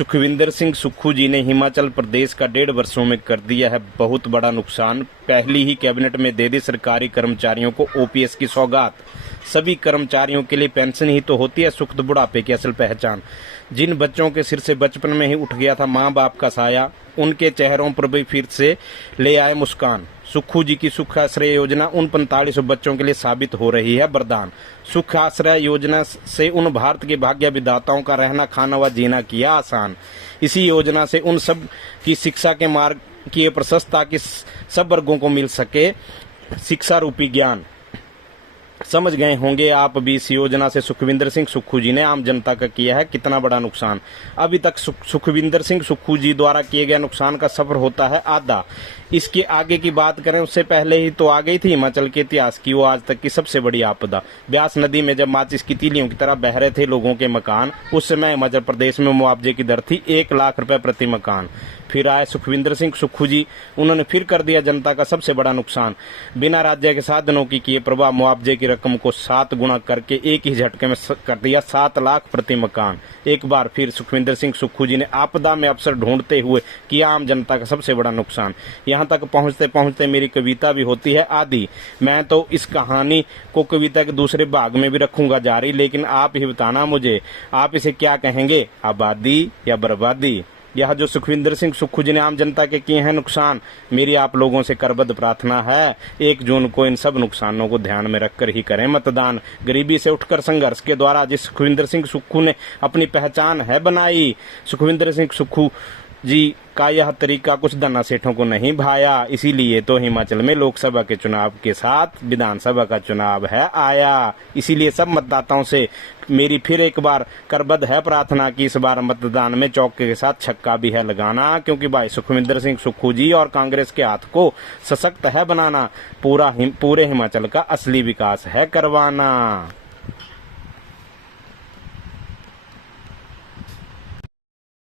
सुखविंदर सिंह सुक्खू जी ने हिमाचल प्रदेश का 1.5 वर्षों में कर दिया है बहुत बड़ा नुकसान। पहली ही कैबिनेट में दे दी सरकारी कर्मचारियों को ओपीएस की सौगात। सभी कर्मचारियों के लिए पेंशन ही तो होती है सुख बुढ़ापे की असल पहचान। जिन बच्चों के सिर से बचपन में ही उठ गया था माँ बाप का साया, उनके चेहरों पर भी फिर से ले आए मुस्कान। सुक्खू जी की सुख आश्रय योजना उन 4500 बच्चों के लिए साबित हो रही है वरदान। सुख आश्रय योजना से उन भारत के भाग्य विधाताओं का रहना खाना व जीना किया आसान। इसी योजना से उन सब की शिक्षा के मार्ग की प्रशस्त ताकि सब वर्गों को मिल सके शिक्षा रूपी ज्ञान। समझ गए होंगे आप भी इस योजना से सुखविंदर सिंह सुक्खू जी ने आम जनता का किया है कितना बड़ा नुकसान। अभी तक सुखविंदर सिंह सुक्खू जी द्वारा किए गए नुकसान का सफर होता है आधा। इसके आगे की बात करें उससे पहले ही तो आ गई थी हिमाचल के इतिहास की वो आज तक की सबसे बड़ी आपदा। ब्यास नदी में जब माचिस की तीलियों की तरह बह रहे थे लोगों के मकान, उस समय हिमाचल प्रदेश में मुआवजे की दर थी 1 लाख रुपए प्रति मकान। फिर आए सुखविंदर सिंह सुक्खू जी, उन्होंने फिर कर दिया जनता का सबसे बड़ा नुकसान। बिना राज्य के साधनों की किए प्रभाव मुआवजे की रकम को 7 गुना करके एक ही झटके में कर दिया 7 लाख प्रति मकान। एक बार फिर सुखविंदर सिंह सुक्खू जी ने आपदा में अवसर ढूंढते हुए किया आम जनता का सबसे बड़ा नुकसान। यहाँ तक पहुँचते पहुँचते मेरी कविता भी होती है आदि। मैं तो इस कहानी को कविता के दूसरे भाग में भी रखूंगा जारी, लेकिन आप ही बताना मुझे, आप इसे क्या कहेंगे, आबादी या बर्बादी। यह जो सुखविंदर सिंह सुक्खू जी ने आम जनता के किए हैं नुकसान, मेरी आप लोगों से करबद्ध प्रार्थना है 1 जून को इन सब नुकसानों को ध्यान में रखकर ही करें मतदान। गरीबी से उठकर संघर्ष के द्वारा जिस सुखविंदर सिंह सुक्खू ने अपनी पहचान है बनाई, सुखविंदर सिंह सुक्खू जी का यह तरीका कुछ धन्ना सेठों को नहीं भाया। इसीलिए तो हिमाचल में लोकसभा के चुनाव के साथ विधानसभा का चुनाव है आया। इसीलिए सब मतदाताओं से मेरी फिर एक बार करबद्ध है प्रार्थना कि इस बार मतदान में चौके के साथ छक्का भी है लगाना, क्योंकि भाई सुखविंदर सिंह सुक्खू जी और कांग्रेस के हाथ को सशक्त है बनाना। पूरे हिमाचल का असली विकास है करवाना।